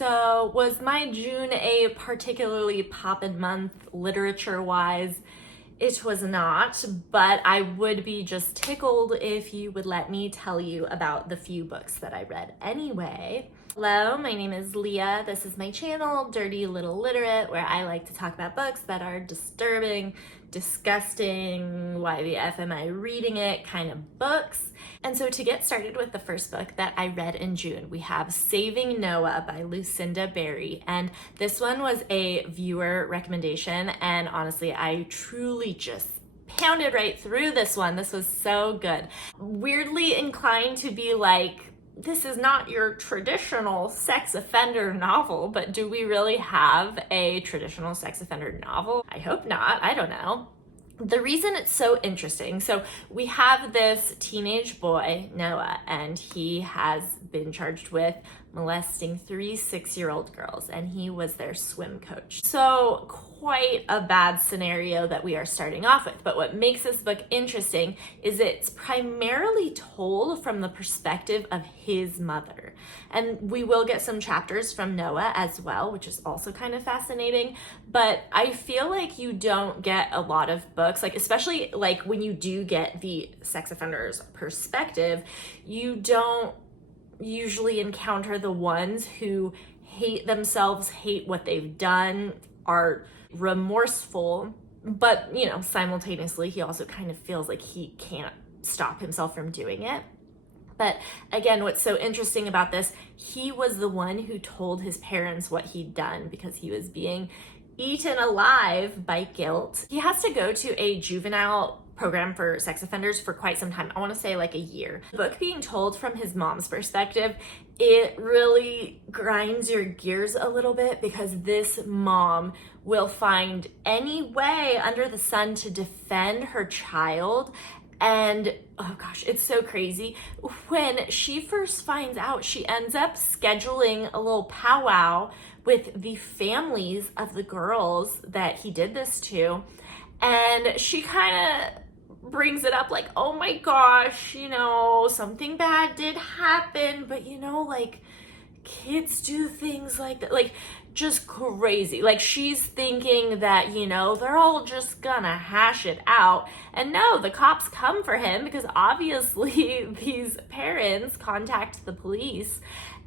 So was my June a particularly poppin' month literature-wise? It was not, but I would be just tickled if you would let me tell you about the few books that I read anyway. Hello, my name is Leah. This is my channel, Dirty Little Literate, where I like to talk about books that are disturbing, disgusting, why the F am I reading it kind of books. And so to get started with the first book that I read in June, we have Saving Noah by Lucinda Berry. And this one was a viewer recommendation. And honestly, I truly just pounded right through this one. This was so good. Weirdly inclined to be like, this is not your traditional sex offender novel, but do we really have a traditional sex offender novel? I hope not. I don't know. The reason it's so interesting, so we have this teenage boy, Noah, and he has been charged with molesting 3 6-year-old girls, and he was their swim coach. So quite a bad scenario that we are starting off with. But what makes this book interesting is it's primarily told from the perspective of his mother. And we will get some chapters from Noah as well, which is also kind of fascinating. But I feel like you don't get a lot of books, like especially like when you do get the sex offender's perspective, you don't usually encounter the ones who hate themselves, hate what they've done, are remorseful, but simultaneously he also kind of feels like he can't stop himself from doing it. But again, what's so interesting about this, he was the one who told his parents what he'd done because he was being eaten alive by guilt. He has to go to a juvenile program for sex offenders for quite some time. I want to say like a year. The book being told from his mom's perspective, it really grinds your gears a little bit because this mom will find any way under the sun to defend her child. And oh gosh, it's so crazy. When she first finds out, she ends up scheduling a little powwow with the families of the girls that he did this to. And she kind of brings it up like, oh my gosh, something bad did happen, but like kids do things like that, like just crazy. Like she's thinking that, they're all just gonna hash it out. And no, the cops come for him because obviously these parents contact the police.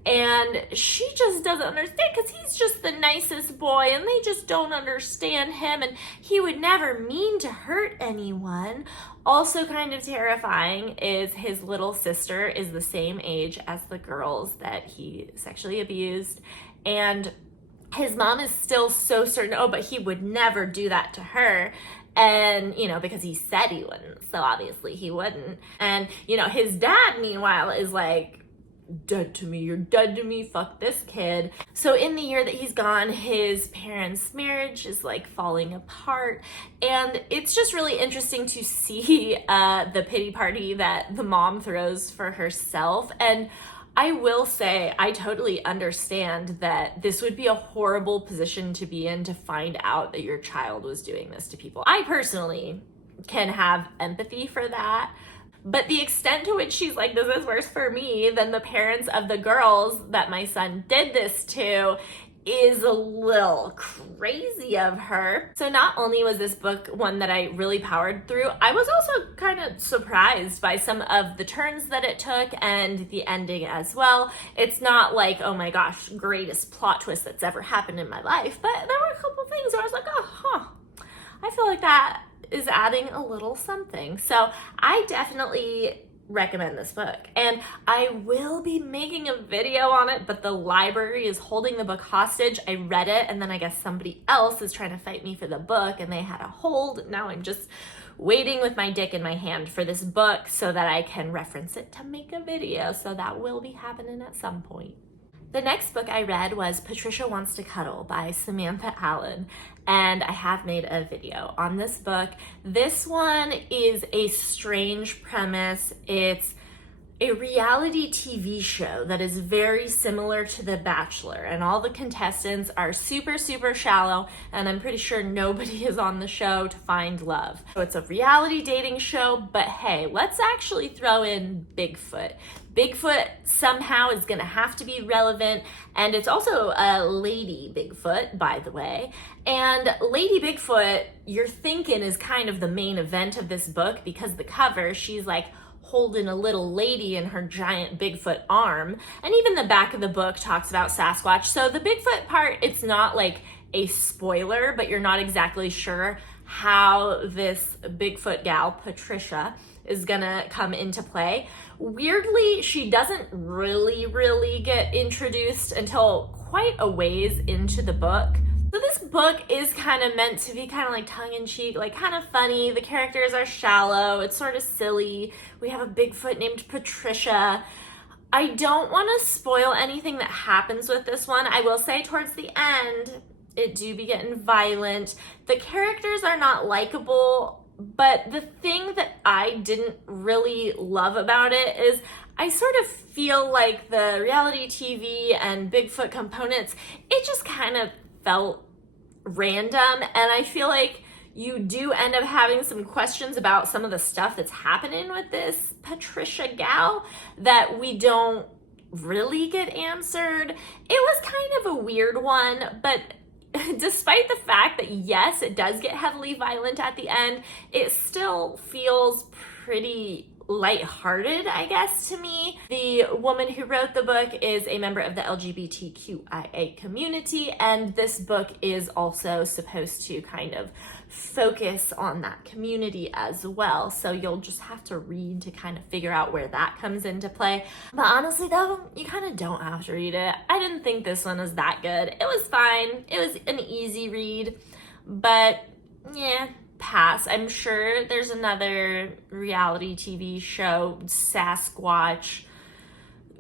And she just doesn't understand because he's just the nicest boy and they just don't understand him and he would never mean to hurt anyone. Also kind of terrifying is his little sister is the same age as the girls that he sexually abused. And his mom is still so certain, but he would never do that to her. And, because he said he wouldn't. So obviously he wouldn't. And, his dad, meanwhile, is like, dead to me, you're dead to me, fuck this kid. So in the year that he's gone, his parents' marriage is like falling apart, and it's just really interesting to see the pity party that the mom throws for herself. And I will say, I totally understand that this would be a horrible position to be in, to find out that your child was doing this to people. I personally can have empathy for that. But the extent to which she's like, this is worse for me than the parents of the girls that my son did this to, is a little crazy of her. So not only was this book one that I really powered through, I was also kind of surprised by some of the turns that it took and the ending as well. It's not like, oh my gosh, greatest plot twist that's ever happened in my life, but there were a couple things where I was like, I feel like that is adding a little something. So I definitely recommend this book, and I will be making a video on it, but the library is holding the book hostage. I read it and then I guess somebody else is trying to fight me for the book and they had a hold. Now I'm just waiting with my dick in my hand for this book so that I can reference it to make a video. So that will be happening at some point. The next book I read was Patricia Wants to Cuddle by Samantha Allen, and I have made a video on this book. This one is a strange premise. It's a reality TV show that is very similar to The Bachelor, and all the contestants are super, super shallow, and I'm pretty sure nobody is on the show to find love. So it's a reality dating show, but hey, let's actually throw in Bigfoot. Bigfoot somehow is gonna have to be relevant, and it's also a lady Bigfoot, by the way. And Lady Bigfoot, you're thinking, is kind of the main event of this book, because the cover, she's like holding a little lady in her giant Bigfoot arm. And even the back of the book talks about Sasquatch. So the Bigfoot part, it's not like a spoiler, but you're not exactly sure how this Bigfoot gal, Patricia, is gonna come into play. Weirdly, she doesn't really get introduced until quite a ways into the book. So this book is kind of meant to be kind of like tongue-in-cheek, like kind of funny. The characters are shallow, it's sort of silly. We have a Bigfoot named Patricia. I don't want to spoil anything that happens with this one. I will say towards the end, it do be getting violent. The characters are not likable, but the thing that I didn't really love about it is I sort of feel like the reality TV and Bigfoot components, it just kind of felt random, and I feel like you do end up having some questions about some of the stuff that's happening with this Patricia gal that we don't really get answered. It was kind of a weird one, but despite the fact that yes, it does get heavily violent at the end, it still feels pretty lighthearted, I guess, to me. The woman who wrote the book is a member of the LGBTQIA community, and this book is also supposed to kind of focus on that community as well. So you'll just have to read to kind of figure out where that comes into play. But honestly though, you kind of don't have to read it. I didn't think this one was that good. It was fine. It was an easy read, but yeah, pass. I'm sure there's another reality TV show, Sasquatch,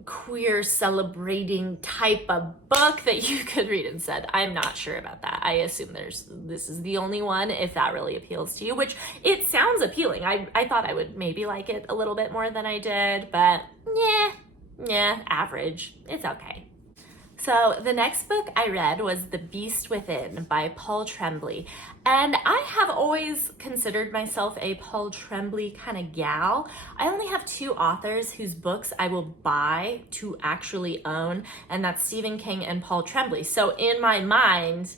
queer celebrating type of book that you could read instead. I'm not sure about that. I assume this is the only one, if that really appeals to you, which it sounds appealing. I thought I would maybe like it a little bit more than I did, but yeah, average. It's okay. So the next book I read was The Beast Within by Paul Tremblay. And I have always considered myself a Paul Tremblay kind of gal. I only have two authors whose books I will buy to actually own, and that's Stephen King and Paul Tremblay. So in my mind,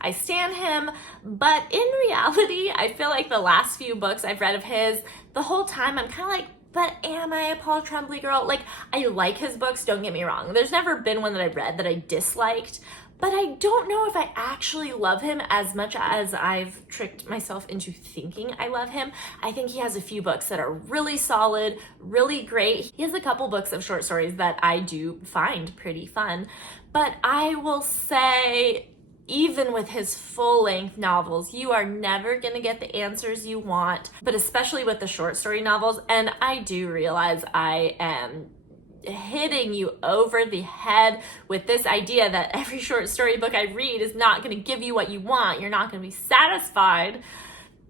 I stan him, but in reality, I feel like the last few books I've read of his, the whole time I'm kind of like, but am I a Paul Tremblay girl? Like, I like his books, don't get me wrong. There's never been one that I've read that I disliked, but I don't know if I actually love him as much as I've tricked myself into thinking I love him. I think he has a few books that are really solid, really great. He has a couple books of short stories that I do find pretty fun, but I will say, even with his full-length novels, you are never gonna get the answers you want, but especially with the short story novels, and I do realize I am hitting you over the head with this idea that every short story book I read is not gonna give you what you want. You're not gonna be satisfied,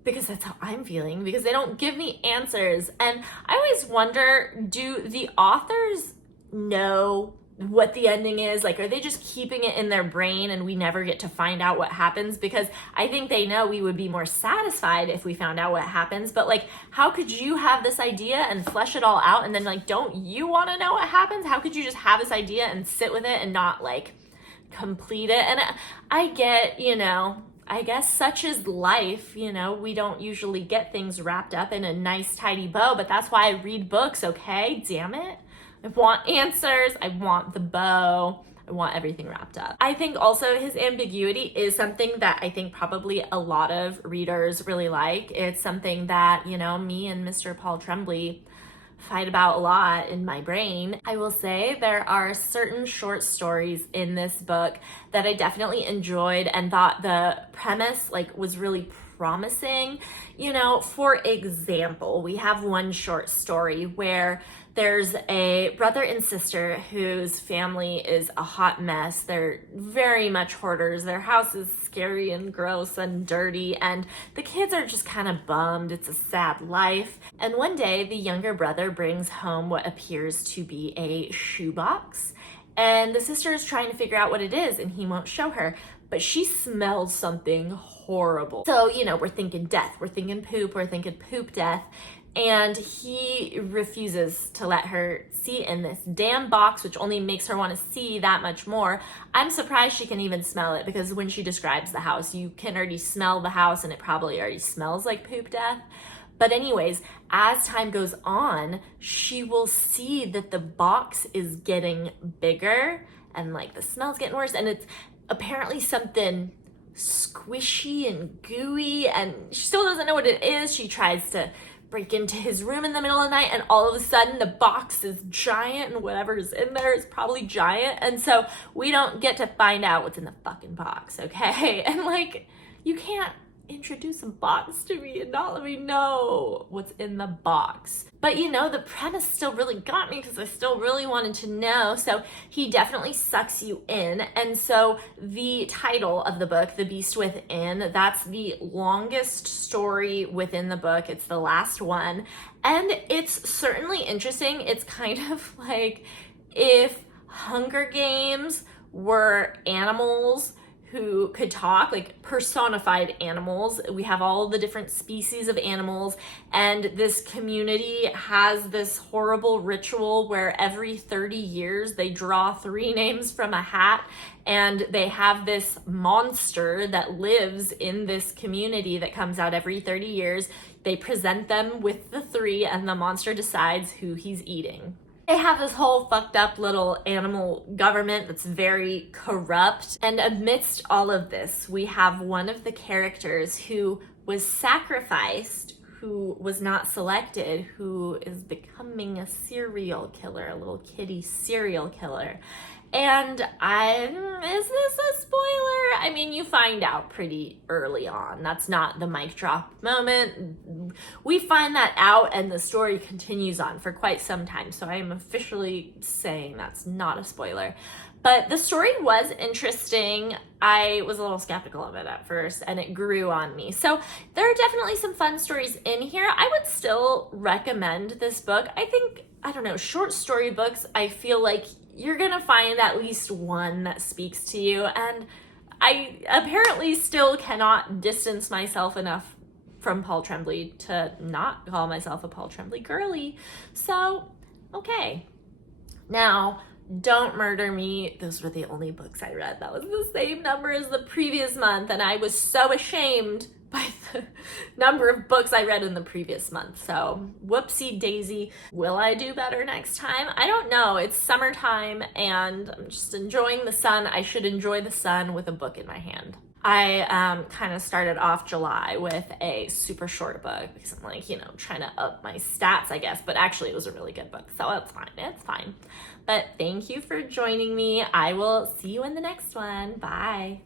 because that's how I'm feeling, because they don't give me answers. And I always wonder, do the authors know what the ending is? Like, are they just keeping it in their brain and we never get to find out what happens? Because I think they know we would be more satisfied if we found out what happens, but like, how could you have this idea and flesh it all out and then like, don't you want to know what happens? How could you just have this idea and sit with it and not like complete it? And I get, I guess such is life, we don't usually get things wrapped up in a nice tidy bow, but that's why I read books, okay? Damn it. I want answers, I want the bow, I want everything wrapped up. I think also his ambiguity is something that I think probably a lot of readers really like. It's something that, me and Mr. Paul Tremblay fight about a lot in my brain. I will say there are certain short stories in this book that I definitely enjoyed and thought the premise was really promising. For example, we have one short story where There's a brother and sister whose family is a hot mess. They're very much hoarders. Their house is scary and gross and dirty, and the kids are just kind of bummed. It's a sad life. And one day, the younger brother brings home what appears to be a shoebox, and the sister is trying to figure out what it is, and he won't show her. But she smells something horrible. So, we're thinking death, we're thinking poop, we're thinking poop death. And he refuses to let her see in this damn box, which only makes her want to see that much more. I'm surprised she can even smell it, because when she describes the house, you can already smell the house and it probably already smells like poop death. But anyways, as time goes on, she will see that the box is getting bigger and like the smell's getting worse, and it's apparently something squishy and gooey, and she still doesn't know what it is. She tries to break into his room in the middle of the night, and all of a sudden the box is giant, and whatever's in there is probably giant, and so we don't get to find out what's in the fucking box, okay? And like, you can't introduce a box to me and not let me know what's in the box. But the premise still really got me, because I still really wanted to know. So he definitely sucks you in. And so the title of the book, The Beast Within, that's the longest story within the book. It's the last one. And it's certainly interesting. It's kind of like if Hunger Games were animals who could talk, like personified animals. We have all the different species of animals, and this community has this horrible ritual where every 30 years they draw 3 names from a hat, and they have this monster that lives in this community that comes out every 30 years. They present them with the 3, and the monster decides who he's eating. They have this whole fucked up little animal government that's very corrupt. And amidst all of this, we have one of the characters who was sacrificed, who was not selected, who is becoming a serial killer, a little kitty serial killer. And is this a spoiler? I mean, you find out pretty early on. That's not the mic drop moment. We find that out, and the story continues on for quite some time. So I am officially saying that's not a spoiler. But the story was interesting. I was a little skeptical of it at first, and it grew on me. So there are definitely some fun stories in here. I would still recommend this book. I think, short story books, I feel like you're gonna find at least one that speaks to you, and I apparently still cannot distance myself enough from Paul Tremblay to not call myself a Paul Tremblay girly. So, okay. Now, don't murder me. Those were the only books I read. That was the same number as the previous month, and I was so ashamed by the number of books I read in the previous month. So whoopsie daisy. Will I do better next time? I don't know. It's summertime and I'm just enjoying the sun. I should enjoy the sun with a book in my hand. I kind of started off July with a super short book because I'm like, trying to up my stats, I guess. But actually it was a really good book. So it's fine. It's fine. But thank you for joining me. I will see you in the next one. Bye.